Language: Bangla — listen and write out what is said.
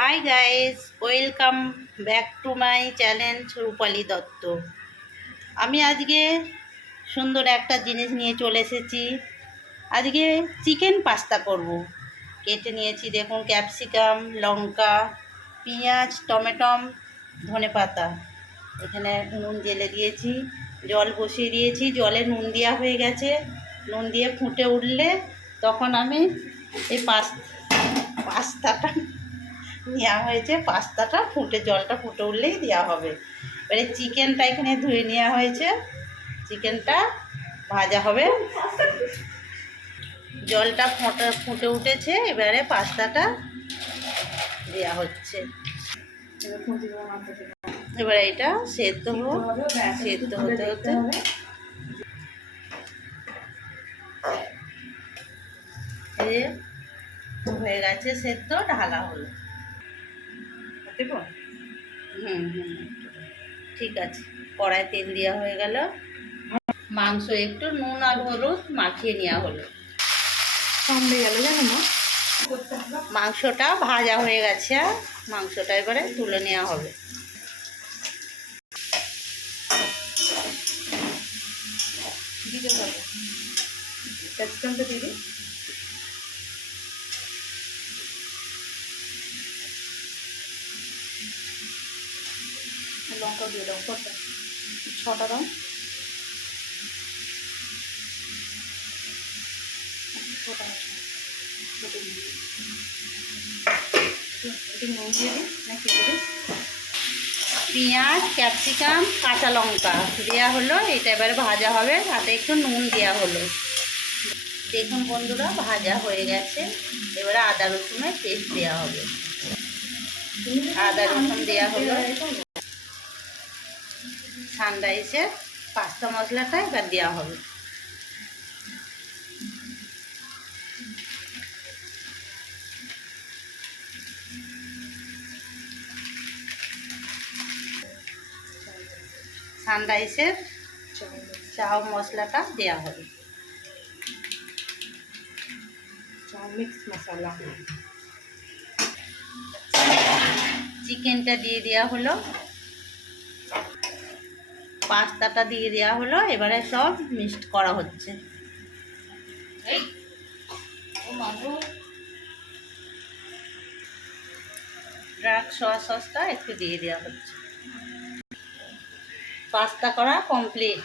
High guys, welcome back to my channel Rupali Dutta. আমি আজকে সুন্দর একটা জিনিস নিয়ে চলে এসেছি। আজকে চিকেন পাস্তা করব। কেটে নিয়েছি দেখুন, ক্যাপসিকাম, লঙ্কা, পেঁয়াজ, টমেটম, ধনেপাতা। এখানে নুন জেলে দিয়েছি, জল বসিয়ে দিয়েছি, জলে নুন দেওয়া হয়ে গেছে। নুন দিয়ে ফুটে উঠলে তখন আমি এই পাস্তাটা নেওয়া হয়েছে। পাস্তাটা জলটা ফুটে উঠলেই দেওয়া হবে। এবারে চিকেনটা এখানে ধুয়ে নেওয়া হয়েছে, চিকেনটা ভাজা হবে। জলটা ফুটে উঠেছে, এবারে পাস্তাটা দেওয়া হচ্ছে। এবারে এটা সেদ্ধ হতে হতে হয়ে গেছে, সেদ্ধ ঢালা হলো। ঠিক আছে, কড়াই তেল দেওয়া হয়ে গেল। মাংস একটু নুন আর হলুদ মাখিয়ে নেওয়া হলো। মাংসটা ভাজা হয়ে গেছে, মাংসটা এবারে তুলে নেওয়া হবে। লঙ্কা দিয়ে দাও, ছটা দাও। পেঁয়াজ, ক্যাপসিকাম, কাঁচা লঙ্কা দেওয়া হলো। এটা এবারে ভাজা হবে, তাতে একটু নুন দেওয়া হলো। দেখুন বন্ধুরা, ভাজা হয়ে গেছে। এবারে আদা রসুনের পেস্ট দেওয়া হবে। আদা রসুন দেওয়া হলো। সানরাইসের পাস্তা মশলাটা এবার দেওয়া হবে। সানরাইসের চাউ মশলাটা দেওয়া হবে। মিক্স মশলা, চিকেনটা দিয়ে দেওয়া হলো, পাস্তাটা দিয়ে দেওয়া হলো। এবারে সব মিক্সড করা হচ্ছে। ডার্ক সয়া সসটা একটু দিয়ে দেওয়া হচ্ছে। পাস্তা করা কমপ্লিট।